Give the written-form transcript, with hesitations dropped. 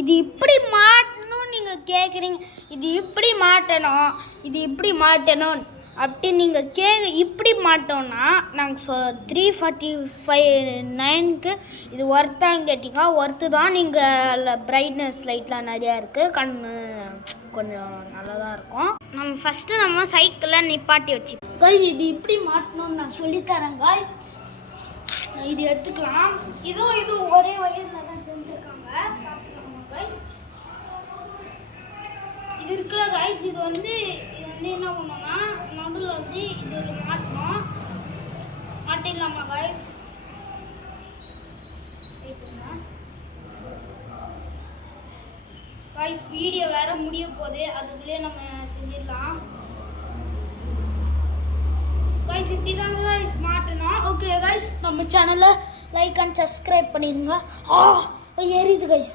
இது இப்படி மாட்டணும் நீங்கள் கேட்குறீங்க. இது இப்படி மாட்டணும், இது இப்படி மாட்டணும் அப்படி நீங்கள் இப்படி மாட்டோன்னா நாங்கள் 345 இது ஒர்த்தான்னு கேட்டிங்க. ஒர்த்து தான். நீங்கள் பிரைட்னஸ் லைட்லாம் நிறையா இருக்குது. கொஞ்சம் நல்லா தான் இருக்கும். நம்ம சைக்கிளில் நிப்பாட்டி வச்சு கைஸ் இது இப்படி மாட்டணும்னு நான் சொல்லித்தரேன் கைஸ். இது எடுத்துக்கலாம். இதுவும் ஒரே வயதில் தான் செஞ்சுருக்காங்க. கைஸ் இது இருக்குல்ல கைஸ், இது வந்து என்ன பண்ணோம்னா நடுவில் வந்து இது மாட்டிடலாமா கைஸ்? கைஸ் வீடியோ வேற முடிய போகுது, அதுக்குள்ளே நம்ம செஞ்சிடலாம் கைஸ். இப்படி தான் கைஸ் மாட்டணும். ஓகே கைஸ், நம்ம சேனலை லைக் அண்ட் சப்ஸ்கிரைப் பண்ணிடுங்க. எரியுது கைஸ்.